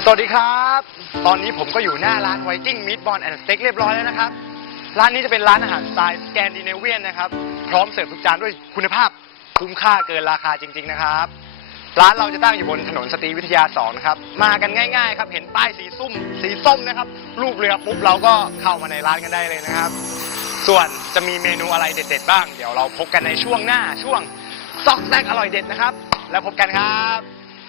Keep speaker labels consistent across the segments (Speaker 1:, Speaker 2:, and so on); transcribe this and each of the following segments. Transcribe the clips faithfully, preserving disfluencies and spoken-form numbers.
Speaker 1: วัสดีครับตอนนี้ผมก็อยู่หน้าร้านไวกิ้งมิตบอลแอนด์สเต็กเรียบร้อยแล้วนะครับร้านนี้จะเป็นร้านอาหารสไตล์สแกนดิเนเวียนนะครับพร้อมเสิร์ฟทุกจานด้วยคุณภาพคุ้มค่าเกินราคาจริงๆนะครับร้านเราจะตั้งอยู่บนถนนสตรีวิทยาสองนะครับมากันง่ายๆครับเห็นป้ายสีส้มสีส้มนะครับรูปเรือปุ๊บเราก็เข้ามาในร้านกันได้เลยนะครับส่วนจะมีเมนูอะไรเด็ดๆบ้างเดี๋ยวเราพบกันในช่วงหน้าช่วงซอกแซกอร่อยเด็ดนะครับแล้วพบกันครับ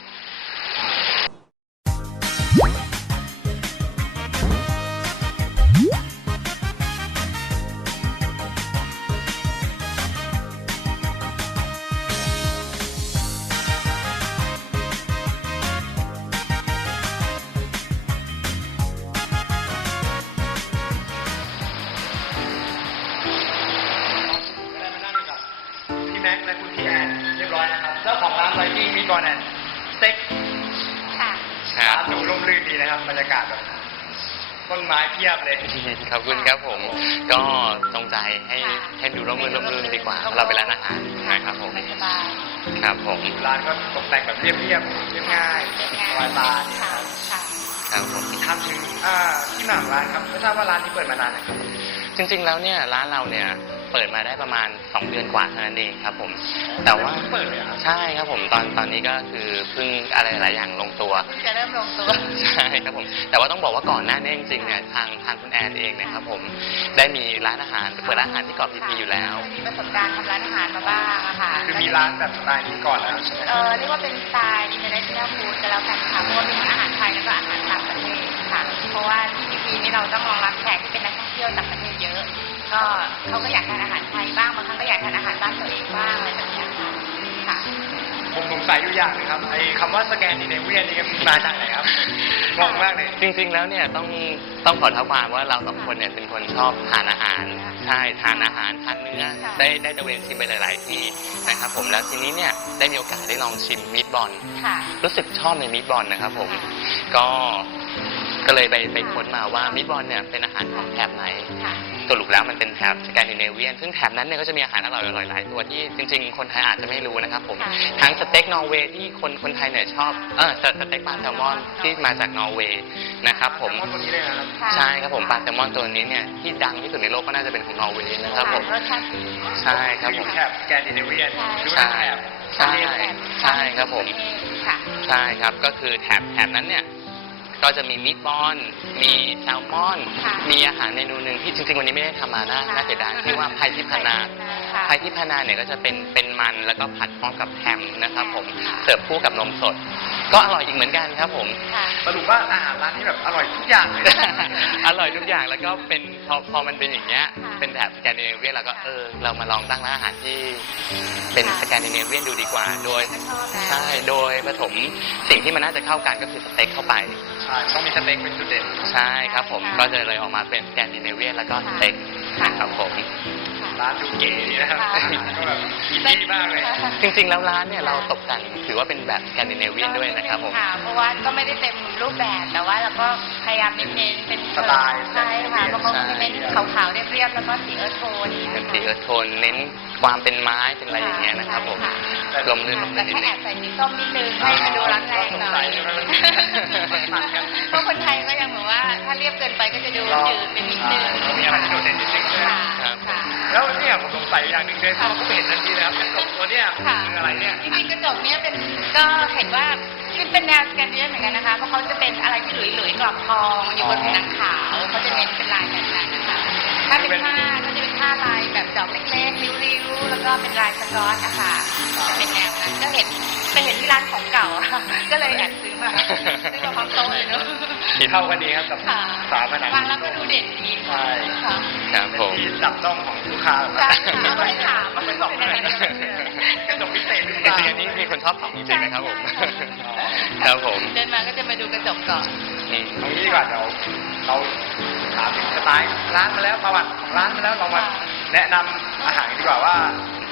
Speaker 1: แม็กและคุณพี่แอนเรียบร้อยนะครับเจ้าของร้านไวกิ้งมิตบอลแอนด์สเต็กค่ะร้านดูร่มรื่นดีนะครับบรรยากาศแบบต้นไม้เพียบเลย
Speaker 2: ขอบคุณครับผมก็จงใจให้ให้ดูร่มรื่นร่มรื่นดีกว่าเราเป็นร้านอาหารนะครับผมครับผม
Speaker 1: ร้านก็ตกแต่งแบบเรียบเรียบเรียบง่ายสบายตาดีครับ
Speaker 2: ครับผม
Speaker 1: ทำถึงที่มาของร้านครับไม่ทราบว่าร้านนี้เปิดมานานนะครับ
Speaker 2: จริงๆแล้วเนี่ยร้านเราเนี่ยเปิดมาได้ประมาณสองเดือนกว่าเท่านั้นเองครับผมแต่ว่า
Speaker 1: เปิดเลยครับ
Speaker 2: ใช่ครับผมตอนตอนนี้ก็คือเพิ่งอะไรหลายอย่างลงตัว
Speaker 3: จะเริ่มลงตัว
Speaker 2: ใช่ครับผมแต่ว่าต้องบอกว่าก่อนหน้านี้จริงๆเนี่ยทางทางคุณแอนเองเนี่ยครับผมได้มีร้านอาหารเปิดร้านอาหารที่เกาะพีพีอยู่แล้ว
Speaker 3: มีประสบการณ์ทำร้านอาหารมาบ้างอะค่ะ
Speaker 1: คือมีร้านแบบสไตล์นี้ก่อนแล้วใช่ไหม
Speaker 3: เออเรียกว่าเป็นสไตล์ international food จะแล้วกันค่ะเพราะว่าเป็นอาหารไทยแล้วก็อาหารต่างประเทศค่ะเพราะว่าที่พีพีนี่เราต้องรองรับแขกที่เป็นนักท่องเที่ยวต่างประเทศเยอะก็เขาก็อยากทานอาหารไทยบ้างบางครั้งก็อยากทานอาหารบ้านตัวเองบ้างอะไรแบบนี้ค่ะค่ะ
Speaker 1: ผมสงสัยอยู่อย่างนึงครับไอ้คำว่าสแกนดิเนเวียนนี่มาจากไหนครับงงมากเลย
Speaker 2: จริงๆแล้วเนี่ยต้องต้องขอท้าความว่าเราสองคนเนี่ยเป็นคนชอบทานอาหารใช่ทานอาหารทานเนื้อได้ได้ตระเวนชิมไปหลายๆที่นะครับผมแล้วทีนี้เนี่ยได้มีโอกาสได้ลองชิมมิตบอลรู้สึกชอบในมิตบอลนะครับผมก็ก็เลยไปไปค้นมาว่ามิตบอลเนี่ยเป็นอาหารของแถบไหนสรุปแล้วมันเป็นแถบสแกนดิเนเวียนซึ่งแถบนั้นเนี่ยก็จะมีอาหารอร่อยๆหลายตัวที่จริงๆคนไทยอาจจะไม่รู้นะครับผมทั้งสเต็กนอร์เวย์ที่คนคนไทยเนี่ยชอบเออสเต็กปลาแซลมอนที่มาจากนอร์เวย์นะครับผมใช่ครับผมปลาแซลมอนตัวนี้เนี่ยที่ดังที่สุดในโลกก็น่าจะเป็นของนอร์เวย์นะครับผมใช่ครับผม
Speaker 1: แถบสแกนดิเนเวียน
Speaker 2: ใช่ใช่ใช่ครับผมใช่ครับก็คือแถบแถบนั้นเนี่ยก็จะมีมิตบอลมีแซลมอนมีอาหารเมนูหนึ่งที่จริงๆวันนี้ไม่ได้ทำมาน่าน่าเสียดายชื่อว่าไพทิพนาไพทิพนาเนี่ยก็จะเป็นเป็นมันแล้วก็ผัดพร้อมกับแฮมนะครับผมเสิร์ฟคู่กับนมสดก็อร่อยอีกเหมือนกันครับผม
Speaker 1: สรุปว่าอาหารร้านนี้แบบอร่อยทุกอย่างเลย
Speaker 2: อร่อยทุกอย่างแล้วก็เป็นพอพอมันเป็นอย่างเงี้ยเป็นแบบสแกนดิเนเวียนเราก็เออเรามาลองตั้งร้านอาหารที่เป็นสแกนดิเนเวียนดูดีกว่าโดยใช่โดยผสมสิ่งที่มันน่าจะเข้ากันก็คือสเต็กเข้าไป
Speaker 1: ต้องมีสเต็กเป็นจุดเด่น
Speaker 2: ใช่ครับผมก็จะเลยออกมาเป็นสแกนดิเนเวียนแล้วก็สเต็กนะครับผม
Speaker 1: ร้านดูเก๋ดีนะครับก็แบบอินดี้มากเลย
Speaker 2: จริงๆแล้วร้านเนี่ยเราตกแต่งถือว่าเป็นแบบสแกนดิเนเวียนด้วยนะครับผม
Speaker 3: เพราะว่าก็ไม่ได้เต็มรูปแบบแต่ว่าเราก็พยายามเน้นๆเป็น
Speaker 1: สไตล์
Speaker 3: ใช่ค่ะเพราะเขาเน้นขาวๆเรียบๆแล้วก็สีเอิร์ธโทน
Speaker 2: เป็นสีเอิร์ธโทนเน้นความเป็นไม้เป็นอะไรอย่างเงี้ยนะครับผมลมลื่นลมลื่นนิดนึง
Speaker 3: แต่แค่แอบใส่สีส้มนิดนึงให้มันดูร้อนแรงหน่อยเพราะคนไทยก็ยังแบบว่าถ้าเรียบเกินไปก็จะดูจืดไปนิดนึง
Speaker 1: มีอะไรที่โดดเด่นนิดนึงแล้วเนี่ยผมสงสัยอย่างหนึ่งเลยพอผมเห็นทันทีนะครับกระจกตัวเนี้ยคืออะไรเนี่ย
Speaker 3: จริงๆกระจกเนี้ยเป็นก็เห็นว่าเป็นเป็นแนวสแกนดิเนเวียนเหมือนกันนะคะเพราะเขาจะเป็นอะไรที่หลุยๆกรอบทองอยู่บนผิวหนังขาวเขาจะเน้นเป็นลายแบบนั้นนะคะถ้าเป็นผ้าก็จะเป็นผ้าลายแบบดอกเล็กๆริ้วๆแล้วก็เป็นลายสก๊อตนะคะจะเป็นแนวนั้นก็เห็นไปเห็นที่ร้านของเก่าก็เลยแอบซื้อมาซื้อมาพร้อมโต๊ะเลยเนาะ
Speaker 1: ที่เท่ากันนี้ครับกับฝาผนัง
Speaker 3: วางแล้วก็ดูเด่นดี
Speaker 1: ใช่
Speaker 2: ครับผม
Speaker 1: ที่จับต้องของลูกค้า
Speaker 3: ใช่ไม่ถาม
Speaker 1: มันเป็นสองอะไรกระจกพิเศษ
Speaker 2: จริงๆอันนี้มีคนชอบของจริงๆนะครับผมครับผม
Speaker 3: เดินมาก็จะมาดูกระจกก่อน
Speaker 1: ตรงนี้ดีกว่าเดี๋ยวเราถามถึงสไตล์ร้านมาแล้วประวัติของร้านมาแล้วเรามาแนะนำอาหารดีกว่าว่า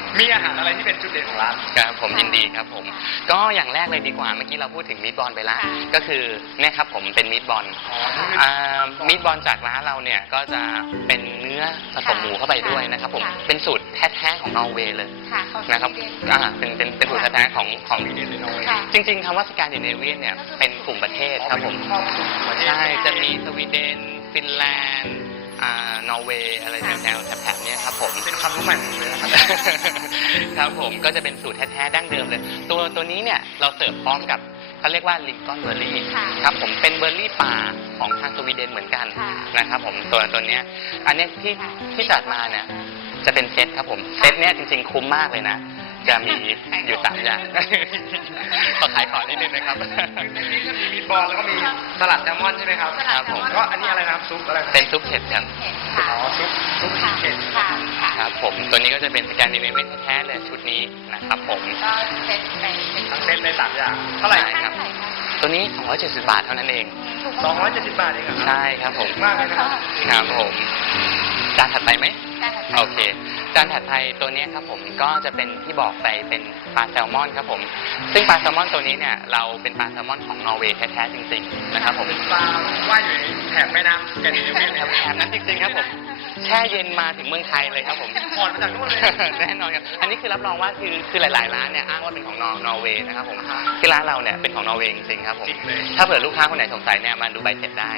Speaker 1: มีอาหารอะไรที่เป็นจุดเด่นของร้าน
Speaker 2: ครับผมยินดีครับผมก็อย่างแรกเลยดีกว่าเมื่อกี้เราพูดถึงมีดบอลไปแล้ว
Speaker 3: ค่ะ
Speaker 2: ก็คือเนี่ยครับผมเป็นมีดบอล
Speaker 1: อ๋อนี่คือ
Speaker 2: อ่ามีดบอลจากร้านเราเนี่ยก็จะเป็นเนื้อผสมหมูเข้าไปด้วยนะครับผม
Speaker 3: ค่ะ
Speaker 2: เป็นสูตรแท้ๆของนอร์เวย์เลย
Speaker 3: ค่ะของ
Speaker 2: นะครับ
Speaker 3: สวีเดน
Speaker 2: อ่าเป็นเป็นเป็นสูตรแท้ๆของของ
Speaker 1: สวีเดนหรือนอร์เวย์
Speaker 3: ค่ะ
Speaker 2: จริงๆคำว่าสแกนดิเนเวียนเนี่ยเป็นกลุ่มประเทศครับผม
Speaker 1: ครอบคลุมประเทศ
Speaker 2: ใช่จะมีสวีเดนฟินแลนด์อ่านอร์เวย์อะไรแถวๆแถบๆเนี้ยครับผม
Speaker 1: เป็นความรู้ใหม่ของผมเลยนะครับ
Speaker 2: ครับผมก็จะเป็นสูตรแท้ๆดั้งเดิมเลย ตัวตัวนี้เนี่ยเราเสิร์ฟพร้อมกับเขาเรียกว่าลิงกอนเบอร์รี่
Speaker 3: ค่ะ
Speaker 2: ครับผมเป็นเบอร์รี่ป่าของทางสวีเดนเหมือนกัน
Speaker 3: ค่ะ
Speaker 2: นะครับผมตัวตัวเนี้ยอันเนี้ยที่
Speaker 3: ค่ะ
Speaker 2: ที่จัดมาเนี่ยจะเป็นเซตครับผมเซตเนี้ยจริงๆคุ้มมากเลยนะ จะมีอยู่สามอย่าง ขอขายของนิดนึงนะครับ
Speaker 1: นี่ก็มีมีดบอลแล้วก็มีสลัดแซลมอนใช่ไหมครับ
Speaker 2: ครับผม
Speaker 1: ก็อันนี้อะไรนะครับซุปอะไรนะ
Speaker 2: เป็นซุปเห็ดครับ
Speaker 3: เห็ดค่ะ
Speaker 1: อ๋อซุปซุป
Speaker 3: ค่ะ
Speaker 1: เห็ด
Speaker 3: ค่ะค่ะ
Speaker 2: ครับผมตัวนี้ก็จะเป็นสแกนดิเนเวียนแท้ๆเลยชุดนี้นะครับผม
Speaker 3: ก็เซ็ตไปเป็น
Speaker 1: ทั้งเซตเลยสามอย่างเท่าไหร่
Speaker 2: ใช่ครับ ตัวนี้สองร้อยเจ็ดสิบบาทเท่านั้นเอง
Speaker 1: สองร้อยเจ็ดสิบบาทเองเหรอครับ
Speaker 2: ใช่ครับผม
Speaker 1: ถูกมากเลยนะครับ
Speaker 2: ครับผมจานถัดไปไหม
Speaker 3: การถัดไป
Speaker 2: โอเคจานถัดไปตัวนี้ครับผมก็จะเป็นที่บอกไปเป็นปลาแซลมอนครับผมซึ่งปลาแซลมอนตัวนี้เนี่ยเราเป็นปลาแซลมอนของนอร์เวย์แท้ๆจริงๆนะครับผม
Speaker 1: เป็นปลาว่ายอยู่ในแถบแม่น้ำสแกนดิเนเวียน
Speaker 2: แถ
Speaker 1: ครับ
Speaker 2: บแถบนั้นจริงๆครับผมแช่เย็นมาถึงเมืองไทยเลยครับผม
Speaker 1: ถอดมาจากนู่นเลย
Speaker 2: แน่นอนครับอันนี้คือรับรองว่าคือคือหลายๆร้านเนี่ยอ้างว่าเป็นของนอร์นอร์เวย์นะครับผมที่ร้านเราเนี่ยเป็นของนอร์เวย์จริงๆครับผม
Speaker 1: จริงเลย
Speaker 2: ถ้าเผื่อลูกค้าคนไหนสงสัยเนี่ยมาดูใบเสร็จได้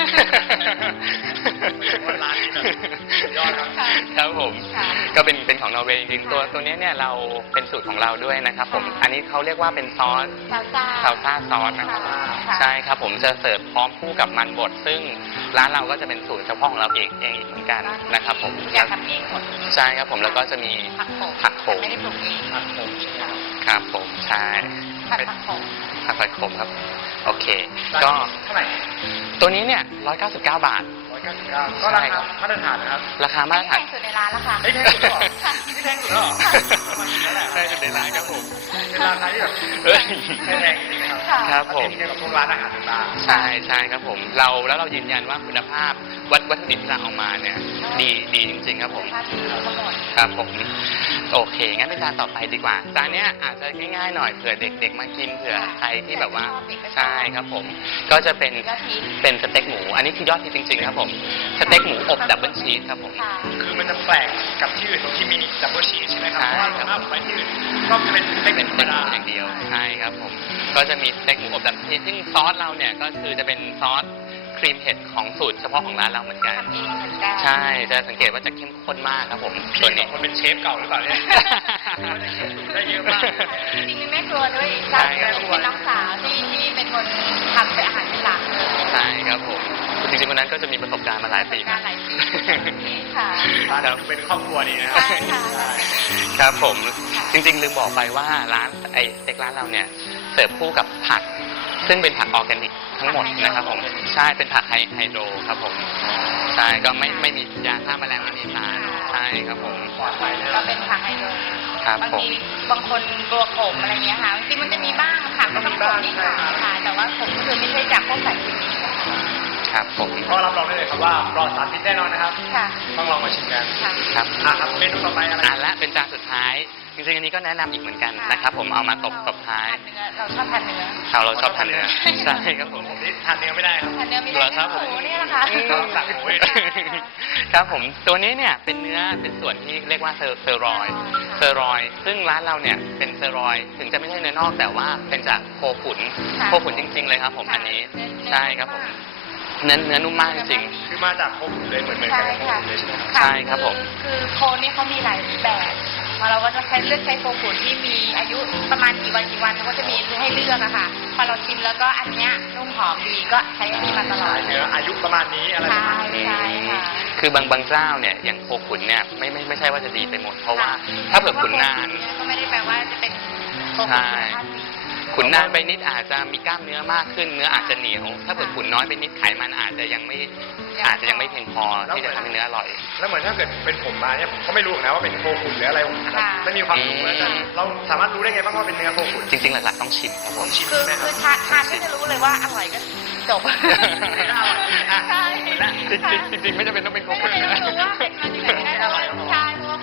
Speaker 1: ว่าร้านนี้แบบสุดยอดครับ
Speaker 3: ค่ะ
Speaker 2: ครับผม
Speaker 3: ค่ะ
Speaker 2: ก็เป็นเป็นของนอร์เวย์จริงๆตัวตัวนี้เนี่ยเราเป็นสูตรของเราด้วยนะครับผม
Speaker 3: ค่ะ
Speaker 2: อันนี้เขาเรียกว่าเป็นซอส
Speaker 3: ซาซ่า
Speaker 2: ซาลซ่าซอสนะครับ
Speaker 3: ค่ะ
Speaker 2: ใช่ครับผมจะเสิร์ฟพร้อมคู่กับมันบดซึ่งร้านเราก็จะเป็นสูตรเฉพาะของเราเองเองอีกเหมือนกันนะครับผม
Speaker 3: อยากทำเองหมด
Speaker 2: ใช่ครับผมแล้วก็จะมี
Speaker 3: ผักโขม
Speaker 2: ผักโขม
Speaker 3: ไม่ได้ปลูกเอง
Speaker 1: ผัดผมใช่ไหมครับ
Speaker 2: ครับผมใช่
Speaker 3: ผัดผักโขม
Speaker 2: ผักผัดขมครับโอเค
Speaker 1: ร้าน
Speaker 2: ก็
Speaker 1: นี้เท่าไหร่
Speaker 2: ตัวนี้เนี่ยร้อยเก้าสิบเก้าบาท
Speaker 1: ร้อยเก้าสิบเก้าก็รา
Speaker 2: ใช่ครั
Speaker 1: คา
Speaker 2: บ
Speaker 1: มาตรฐานนะครับ
Speaker 2: ราคา
Speaker 3: อัน
Speaker 2: มาตร
Speaker 3: นี้
Speaker 2: ฐา
Speaker 3: แพ
Speaker 2: น
Speaker 3: งสุดในร้านแล้วค่ะ
Speaker 1: เฮ้ยแพงสุดแล้วเหรอ
Speaker 3: ค่ะ
Speaker 1: นี่แพงสุดแล้วเหรอประมาณนี้แหละ
Speaker 2: ใช่จุดเด่นร้านครับผม
Speaker 1: เป็นราคาที่แบบ
Speaker 2: เอ้ย
Speaker 1: ไม่แพงจริงๆนะครับ
Speaker 3: ค่ะ
Speaker 2: ครับผม
Speaker 1: เทียบกับพวกร้านอาหารต่าง
Speaker 2: ใช่ใช่ครับผมเราแล้วเรายืนยันว่าคุณภาพวัตวัตถุดิบที่เราเอามาเนี่ยดีดีจริงๆครับผม
Speaker 3: ภาพดีทั้งหมด
Speaker 2: ครับผมโอเคงั้นเป็นจานต่อไปดีกว่าจานเนี้ยอาจจะง่ายๆหน่อยเผื่อเด็กๆมากินเผื่อ
Speaker 3: ค่ะ
Speaker 2: ใครที่แบบว่า
Speaker 3: เด็กก็ชอบ
Speaker 2: ใช่ครับผม ก็จะเป็น
Speaker 3: ยอดฮิต
Speaker 2: เป็นสเต็กหมู อันนี้คือยอดฮิตจริงๆครับผมสเต็กหมูอบดับเบิลชีสครับผม
Speaker 3: ค่ะ
Speaker 1: ๆ คือมันจะแปลกกับที่อื่นตรงที่มีดับเบิลชีสใช่ไหมครับ
Speaker 2: ใช่
Speaker 1: เพราะว่า
Speaker 2: ครับ
Speaker 1: ถ้าไปที่อื่นก็จะเป็นสเต็ก
Speaker 2: เป็น
Speaker 1: ธร
Speaker 2: ส
Speaker 1: รม
Speaker 2: เต็กห
Speaker 1: ดา
Speaker 2: มูอย่างเดียวใช่ครับผมก็จะมีสเต็กหมูอบดับเบิลชีสซึ่งซอสเราเนี่ยก็คือจะเป็นซอสครีมเห็ดของสูตรเฉพาะของร้านเราเหมือนกัน
Speaker 3: ทำเองเหมือนกัน
Speaker 2: ใช่จะสังเกตว่าจะเข้มข้นมากครับผม
Speaker 1: พี่
Speaker 2: ตัว
Speaker 1: สอ
Speaker 2: นี้
Speaker 1: งคนเป็นเชฟเก่าหรือเปล่าเนี่ย ได้เยอะมาก
Speaker 3: จริงๆมีแม่ครัวด้วย
Speaker 2: ใช่ครับ
Speaker 3: เป็นน้องสาวที่ที่เป็นคนทำเป็นอาหารเป็นหลักเลย
Speaker 2: ใช่ครับผมจริงๆคนนั้นก็จะมีประสบการณ์มาหลายปี
Speaker 3: กาม
Speaker 2: าร ก
Speaker 3: หลายปีค่ะ
Speaker 1: ร้านเราเป็นครอบครัวดีนะ
Speaker 3: ใช่ค่ะ
Speaker 2: ครับผมจริงๆลืมบอกไปว่าร้านไอสเต็กร้านเราเนี่ยเสิร์ฟคู่กับผัก ซึ่งเป็นผักออร์แกนิกทั้งหมดนะครับผมใช่เป็นผักไฮไฮโดรครับผมใช่ก็ไม่ไม่มียาฆ่าแมลงไม่มีสารใช่ครับผม
Speaker 1: ปลอดภัยแน่น
Speaker 3: ก็
Speaker 1: อน
Speaker 3: เป็นผักไฮโดร
Speaker 2: ครับ
Speaker 3: บาง
Speaker 2: ผม
Speaker 3: ทีบางคนกลัวขมอะไรเงี้ยค่ะจริงๆมันจะมีบ้างค่ะก็ต้องขมนิดหน่อยค่ะ แต่ว่าขมก็คือไม่ใช่จากพวกสารเคมีนะคะ
Speaker 2: ครับผม
Speaker 1: ก็รับรองได้เลยครับว่าปลอดสารพิษแน่นอนนะครับ
Speaker 3: ค่ะ
Speaker 1: ต้องลองมาชิมกัน
Speaker 3: ค่ะ
Speaker 2: ครับ
Speaker 1: อ่ะครับเมนูต่อไปอะไร
Speaker 2: อ่ะและเป็นจานสุดท้าย จริงๆอันนี้ก็แนะนำอีกเหมือนกันนะครับผมเอามาตบตบท้าย
Speaker 3: ทานเนื้อเราชอบทานเนื้อ
Speaker 2: เราเราชอบทานเนื้อใช่ครับผม
Speaker 1: ผมนี่ทานเนื้อไม่ได้ครับ
Speaker 3: ทานเนื้อไม่
Speaker 2: เหร
Speaker 3: ได้
Speaker 2: อครับผม
Speaker 3: หมูนี่แหละค่ะ
Speaker 2: อืม
Speaker 1: ต้องสั่งหมูอีก
Speaker 2: ครับผมตัวนี้เนี่ยเป็นเนื้อเป็นส่วนที่เรียกว่าเซอร์เซอร์รอยด์เซอร์รอยด์ซึ่งร้านเราเนี่ยเป็นเซอร์รอยด์ถึงจะไม่ใช่เนื้อนอกแต่ว่าเป็นจากโคขุน
Speaker 3: ค่ะ
Speaker 2: โคขุนจริง ๆ เลยครับผมอันนี้
Speaker 3: เนื้อ
Speaker 2: ใช่ครับผมเนื้อเนื้อนุ่มมากจริง
Speaker 1: คือมาจากโคขุนเลยเหมือนเหมือนกันกับโคขุนเลยใช่ไหมครับ
Speaker 2: ใช่ครับผม
Speaker 3: คือโคนนี่เขามีหลายแบบเราก็จะใช้เลือกใช้โคขุนที่มีอายุประมาณกี่วันกี่วันเขาก็จะมีให้เลือกอะค่ะพอเราชิมแล้วก็อันเนี้ยนุ่มหอมดีก็ใช้อันนี้มาตลอด
Speaker 1: เนื้ออายุประมาณนี้อะไรประมาณนี้
Speaker 2: ๆ
Speaker 3: ใช่ค่ะ
Speaker 2: คือบางบางเจ้าเนี่ยอย่างโคขุนเนี่ยไม่ไม่ไม่ใช่ว่าจะดีไปหมด เพราะว่าถ้าเผื่อขุนนาน
Speaker 3: ก็ไม่ได้แปลว่าจะเป็นโคขุน
Speaker 2: ใช่
Speaker 3: คุณภาพดี
Speaker 2: ขุนนานไปนิดอาจจะมีกล้ามเนื้อมากขึ้นเนื้ออาจจะเหนียว ถ้าเผื่อขุนน้อยไปนิดไขมันอาจจะยังไม่อาจจะยังไม่เพียงพอที่จะทำให้เนื้ออร่อย
Speaker 1: แล้วเหมือนถ้าเกิดเป็นผมมาเนี่ยผมก็ไม่รู้หรอกนะว่าเป็นโคขุนหรืออะไรผม
Speaker 3: ค่ะ
Speaker 1: ไม่มีความรู้แล้วแต่เราสามารถรู้ได้ไงบ้างว่าเป็นเนื้อโคขุน
Speaker 2: จริงๆหลักๆต้องชิมครับผม
Speaker 1: ชิม
Speaker 3: คือ
Speaker 1: ใช่ไหมค
Speaker 3: คื
Speaker 1: รั
Speaker 3: อบ ทานทานก็จะรู้เลยว่าอร่อยก็จบ ใช่
Speaker 2: จริงๆจริงๆไม่จำเป็นต้องเป็นโค
Speaker 3: ไม่
Speaker 2: ขุน
Speaker 3: ได้
Speaker 2: นะ
Speaker 3: รู้ว่าเป็นมาจากไหนไม่ได้แต่ว่าใช่เพราะว่าคน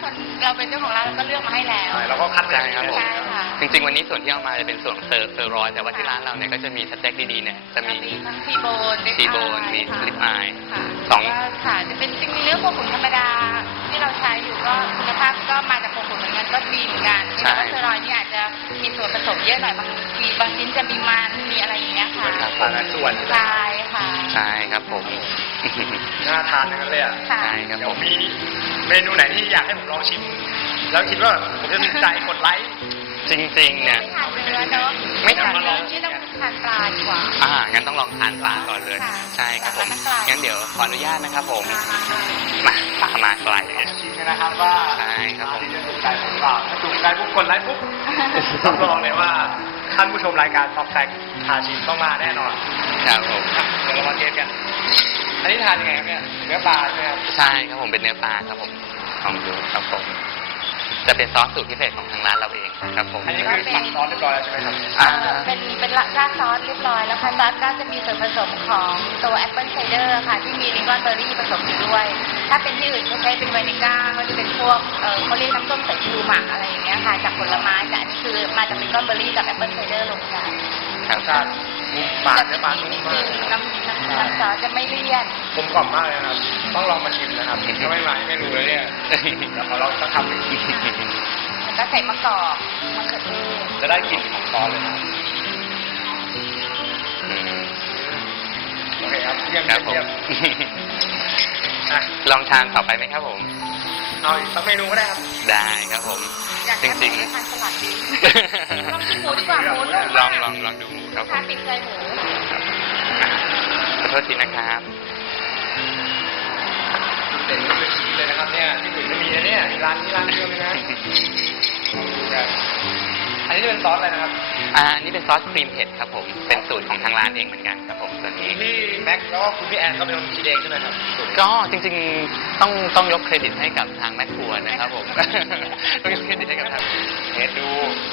Speaker 3: เราเป็นเจ้าของร้านเราก็เลือกมาให้แล้ว
Speaker 1: เราก็คัด
Speaker 2: ใช่ครับผม
Speaker 3: ใช่ค่ะ
Speaker 2: จริงๆวันนี้ส่วนที่เอามาจะเป็นส่วนของเซอร์เซอร์รอยแต่ว่าที่ร้านเราเนี่ยก็จะมีสเต็กดีๆเนี่ยจะมี
Speaker 3: มีทั้งทีโบน
Speaker 2: ทีโบนมี
Speaker 3: ค่ะ
Speaker 2: ลิปอาย
Speaker 3: ค่ะ
Speaker 2: สอง
Speaker 3: แล้วก็ค่ะจะเป็นจริงๆเนื้อโคขุนธรรมดาที่เราใช้อยู่ก็คุณภาพก็มาจากโคขุนเหมือนกันก็ดีเหมือนกันแต่ว่าสเตอรอยด์นี่อาจจะมีส่วนผสมเยอะหน่อยบางทีบางชิ้นจะมีมันมีอะไรอย่างเงี้ยค่ะ
Speaker 2: ครับผ
Speaker 1: ผ่าม นส่วน
Speaker 3: ใช่ค่ะ
Speaker 2: ใช่ครับผม
Speaker 1: น่าทานทั้งนั้นเลยอ่ะ
Speaker 3: ค่ะ
Speaker 2: ใช่ครับ
Speaker 1: เดี๋
Speaker 2: ผ
Speaker 1: ยว
Speaker 2: ม
Speaker 1: มีเมนูไหนที่อยากให้ผมลองชิม แล้วคิดว่าผมจะติดใจกดไลค์
Speaker 2: จริงๆเนี่ย
Speaker 3: ไม่ทานเนื้อเนอะ
Speaker 2: ไม่ทาน
Speaker 3: เนื้อที่ต้องทานปลาดีกว่า
Speaker 2: อ่างั้นต้องลองทานปลาก่อนเลย
Speaker 3: ค่ะ
Speaker 2: ใช่ครับผม
Speaker 3: ทานปลา
Speaker 2: งั้นเดี๋ยวขออนุญาตนะครับผมมาปลามาไกล
Speaker 1: ลองชิมกันนะครับว่า
Speaker 2: ใช่ครับผม
Speaker 1: านที่จะถูกใจผมหรือเปล่าถ้าถูกใจปุ๊บกดไลค์ปุ๊บรับรองเลยว่าท่านผู้ชมรายการท็อปแฟกทาชิมต้องมาแน่นอน
Speaker 2: ครับผม
Speaker 1: อ่ะเดี๋ยวเรามาเทสกัน อันนี้ทานยังไงครับเนี่ยเนื้อปลาใช่ไหมครับ
Speaker 2: ใช่ครับผมเป็นเนื้อปลาครับผมลองดูครับผม จะเป็นซอสสูตรพิเศษของทางร้านเราเองครับผม
Speaker 1: อันนี้คือสั่งซอสเรียบร้อยแล้วใช่ไหมครับ
Speaker 2: อ่า
Speaker 3: เอ่อเป็นเป็นราดซอสเรียบร้อยแล้วค่ะซอสก็จะมีส่วนผสมของตัวแอปเปิลไซเดอร์ค่ะที่มีลิงกอนเบอร์รี่ผสมอยู่ด้วย ถ้าเป็นที่อื่นเขาใช้เป็นไวนิก้าก็จะเป็นพวกเอ่อเขาเรียกน้ำส้มสายชูหมักอะไรอย่างเงี้ยค่ะจากผลไม้แต่อันนี้คือมาจากลิงกอนเบอร์รี่กับแอปเปิลไซเดอร์รวมกัน
Speaker 2: ครั
Speaker 1: ร
Speaker 2: บ
Speaker 1: สชาตินุ่มปลา
Speaker 3: จะ
Speaker 1: เนื้อปลา
Speaker 3: มี
Speaker 1: นุ่ม
Speaker 3: นิด
Speaker 1: มา
Speaker 3: นึ
Speaker 1: ก
Speaker 3: งน้ำน้ำน้ำซอสจะไม่เลี่ยน
Speaker 1: กลมกล่อมมากเลยนะครับ ต้องลองมาชิมนะครับถ้าไม่มาไม่รู้เลยเนี่ยเดี๋ยวขอลองสักคำหนึ่ง
Speaker 3: แล้วก็ใส่มะกอกมะเขือเทศ
Speaker 1: จะได้กลิ่นของซอสเลยนะครับ
Speaker 2: อืม
Speaker 1: โอเคครับเยี่ยม
Speaker 2: ครับผม
Speaker 1: เยี่ยมอ่ะ
Speaker 2: ลองทานต่อไปไหมครับผม
Speaker 1: เอาอีกสักเมนูก็ได้ครับ
Speaker 2: ได้ครับผม
Speaker 3: อยาก
Speaker 2: จ
Speaker 3: ทานหมู
Speaker 2: ริง
Speaker 3: หรือทานสลัดดี
Speaker 2: ๆ
Speaker 3: ลองกินหมูดีกว่าหมูนุ่ม
Speaker 2: ลอ
Speaker 3: มาง ก
Speaker 2: ลองลองดูหมูครับผ
Speaker 3: ทาน
Speaker 2: ม
Speaker 3: ติดใจหมู
Speaker 2: ครับอ่าขอโทษทีนะครับ
Speaker 1: เด็ดเลยชิ้นเลยนะครับเนี่ยที่อื่นไม่มีนะเนี่ยมีร้านนี้ร้านเดียวเลยนะดูกันอันนี้จะเป็นซอสอะไรนะครับ
Speaker 2: อ่าอันนี้เป็นซอสครีมเผ็ดครับผม เป็นสูตรของทางร้านเองเหมือนกันครับผมตัวนี้
Speaker 1: พี่แม็กซ์แล้วก็คุณพี่แอนก็เป็นคนคิดเองใช่ไหมครับสูตรนี้
Speaker 2: ก็จริงๆต้องต้องยกเครดิตให้กับทางแม่ครัวนะครับผม ต้องยกเครดิตให้กับทาง
Speaker 1: เทสดู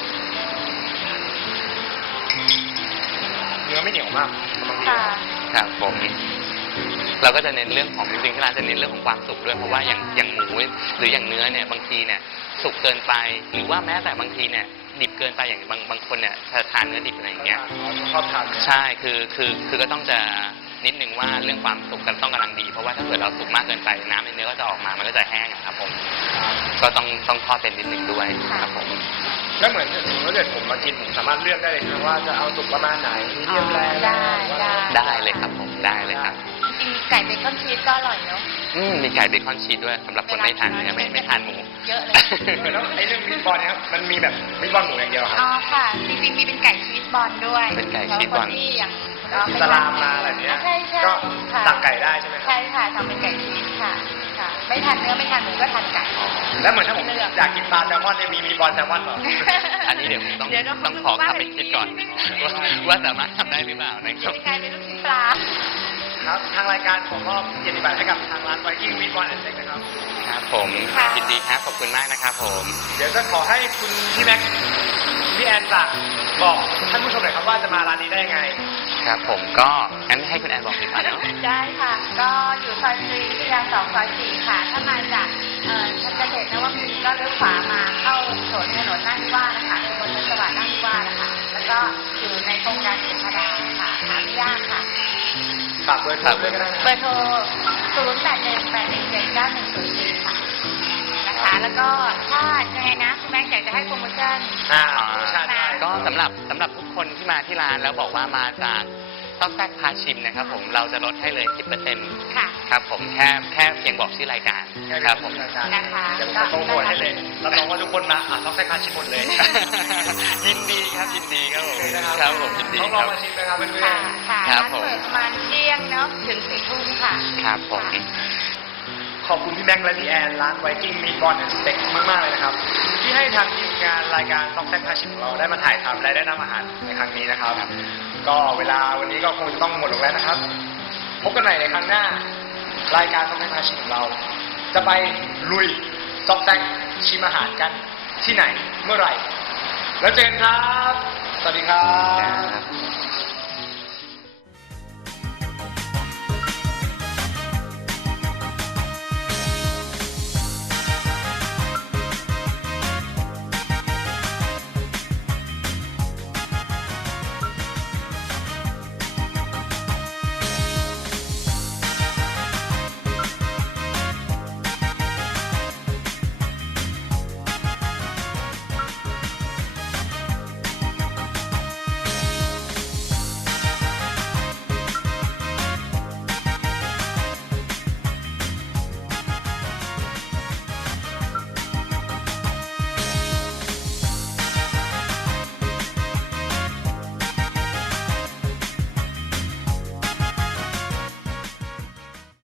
Speaker 1: เนื้อไม่เหนียวมากกำลังดี
Speaker 3: ค่ะ
Speaker 2: ครับผม เราก็จะเน้นเรื่องของจริงๆที่ร้านจะเน้นเรื่องของความสุกด้วยเพราะว่าอย่างอย่างหมูหรืออย่างเนื้อเนี่ยบางทีเนี่ยสุกเกินไปหรือว่าแม้แต่บางทีเนี่ยดิบเกินไปอย่างบางบางคนเนี่ยจะทานเนื้อดิบอะไรอย่างเงี้ย
Speaker 1: ชอบทานเนี่ย
Speaker 2: ใช่คือคือคือก็ต้องจะนิดนึงว่าเรื่องความสุกกันต้องกำลังดี เพราะว่าถ้าเกิดเราสุกมากเกินไปน้ำในเนื้อก็จะออกมามันก็จะแห้งอะครับผมก็ต้องต้องทอดเป็นนิดนึงด้วยครับผม
Speaker 1: แล้วเหมือนสมมติว่าเกิดผมมากินผมสามารถเลือกได้เลยใช่ไหมว่าจะเอาสุกประมาณไหนมีเดียมแรง
Speaker 3: ได้ได้
Speaker 2: ได้เลยครับผมได้เลยครับ
Speaker 3: จริงๆไก่เบคอนชีสก็อร่อยเนาะ
Speaker 2: อืมมีไก่เบคอนชีสด้วยสำหรับคนไม่ทานเนื้อไม่ไม่ทานหมู
Speaker 3: เยอะเลย
Speaker 1: แล้วไอ้เรื่องมิตบอลเนี่ยครับมันมีแบบมิตบอลหมูอย่างเดียวครับ
Speaker 3: อ๋อค่ะ จริงๆมีเป็นไก่ชีสบอลด้วย
Speaker 2: เป็นไก่ชีสบอล
Speaker 3: สำหรับคนที่อย่างคุณอ๊อฟ
Speaker 1: อิสลามมาอะไรเนี้ย
Speaker 3: ใช่ใช่
Speaker 1: ก็
Speaker 3: ค่ะ
Speaker 1: สั่งไก่ได้ใช่ไหมครับ
Speaker 3: ใช่ค่ะสั่งเป็นไก่ชีสค่ะค่ะ ไม่ทานเนื้อไม่ทานหมูก็ทานไก่
Speaker 1: แล้วเหมือนถ้าผมอยากกินปลาแซลมอนเนี่ยมีมีบอลแซลมอนเหรอ
Speaker 2: อันนี้เดี๋ยวผมต้อง
Speaker 3: เดี๋ยวเรา
Speaker 2: ต้องขอกลับไปคิดก่อนว่าว่าสามารถทำได้หรือเปล่านะค
Speaker 3: เดี๋
Speaker 2: รั
Speaker 3: ยว
Speaker 2: บ
Speaker 3: จะกลายเป็นลูกชิ้นปลา
Speaker 1: ครับทางรายการขอมอบเกียรติบัตรให้กับทางร้านไวกิ้งมิตบอลแอนด์เซ็กนะครับ
Speaker 2: ครับผม
Speaker 3: ค่ะ
Speaker 2: ยินดีครับขอบคุณมากนะครับผม
Speaker 1: เดี๋ยวจะขอให้คุณพี่แม็กซ์พี่แอนฝากบอกท่านผู้ชมหน่อยครับว่าจะมาร้านนี้ได้ยังไง
Speaker 2: ครับผมก็งั้นให้คุณแอนบอกดีกว่าเนาะ
Speaker 3: ได้ค่ะ ก็อยู่ซอยตรีวิทยาสองซอยสี่ค่ะ ถ้ามาจากเอ่อชันเกษตรนวมินทร์ก็เลี้ยวขวามาเข้าสวนถนนนาคนิวาสนะคะคือบนถนนสวัสดิ์นาคนิวาสนะคะ แล้วก็อยู่ในโครงการเขตมาดาค่ะหาไม่ยากค่ะ
Speaker 1: ฝากเบอร์โทรด้วยก็ได้นะ
Speaker 3: เบอร์โทร ศูนย์ แปด หนึ่ง แปด หนึ่ง เจ็ด เก้า หนึ่ง ศูนย์ สี่ ค่ะ นะคะ แล้วก็ถ้ายังไงนะคุณแม่อยากจะให้โปรโมชั่น
Speaker 1: อ่าโปรโมชั่นได้
Speaker 2: ก็สำหรับสำหรับทุกคนที่มาที่ร้านแล้วบอกว่ามาจากต้องแซกพาชิมนะครับผมเราจะลดให้เลย สิบเปอร์เซ็นต์
Speaker 3: ค่ะ
Speaker 2: ครับผมแค่แค่เพียงบอกชื่อรายการ
Speaker 1: แค่
Speaker 2: ค
Speaker 1: ค
Speaker 2: รั
Speaker 1: รั
Speaker 2: บบ ผ
Speaker 1: ผม ม
Speaker 3: นะคะ
Speaker 1: เดี๋ยวผมจะโปรโมทให้เลยรับรองว่าทุกคนมาอ่ะต้องใช้คาชิมหมดเลย
Speaker 2: ยินดีครับยินดีครับผม
Speaker 1: นะครับ
Speaker 2: ครับผมยินดี
Speaker 1: ต้อง
Speaker 2: ค
Speaker 1: ลอ
Speaker 2: รั
Speaker 1: ง
Speaker 2: บ
Speaker 1: มาชิมนะครับเพื่อน
Speaker 3: ค่ะ ค่ะ
Speaker 2: ครั
Speaker 3: ร้า
Speaker 2: บ
Speaker 3: น
Speaker 2: ผม
Speaker 3: เปิดประมาณเที่ยงเนาะถึงสี่ทุ่มค่ะ
Speaker 2: ครับผม
Speaker 1: ๆขอบคุณพี่แบงค์และพี่แอนร้านไวกิ้งมีบอลแอนด์สเต็กมากๆเลยนะครับ ที่ให้ทางทีมงานรายการต้องแซกพาชิมของเราได้มาถ่ายทำและได้นำอาหารในครั้งนี้นะครับ ก็เวลาวันนี้ก็คงจะต้องหมดลงแล้วนะครับ พบกันใหม่ในครั้งหน้า รายการต้องแซกพาชิมของเรา จะไปลุยซอกแซกชิมอาหารกันที่ไหนเมื่อไหร่ แล้วเจอกันครับ สวัสดีครับ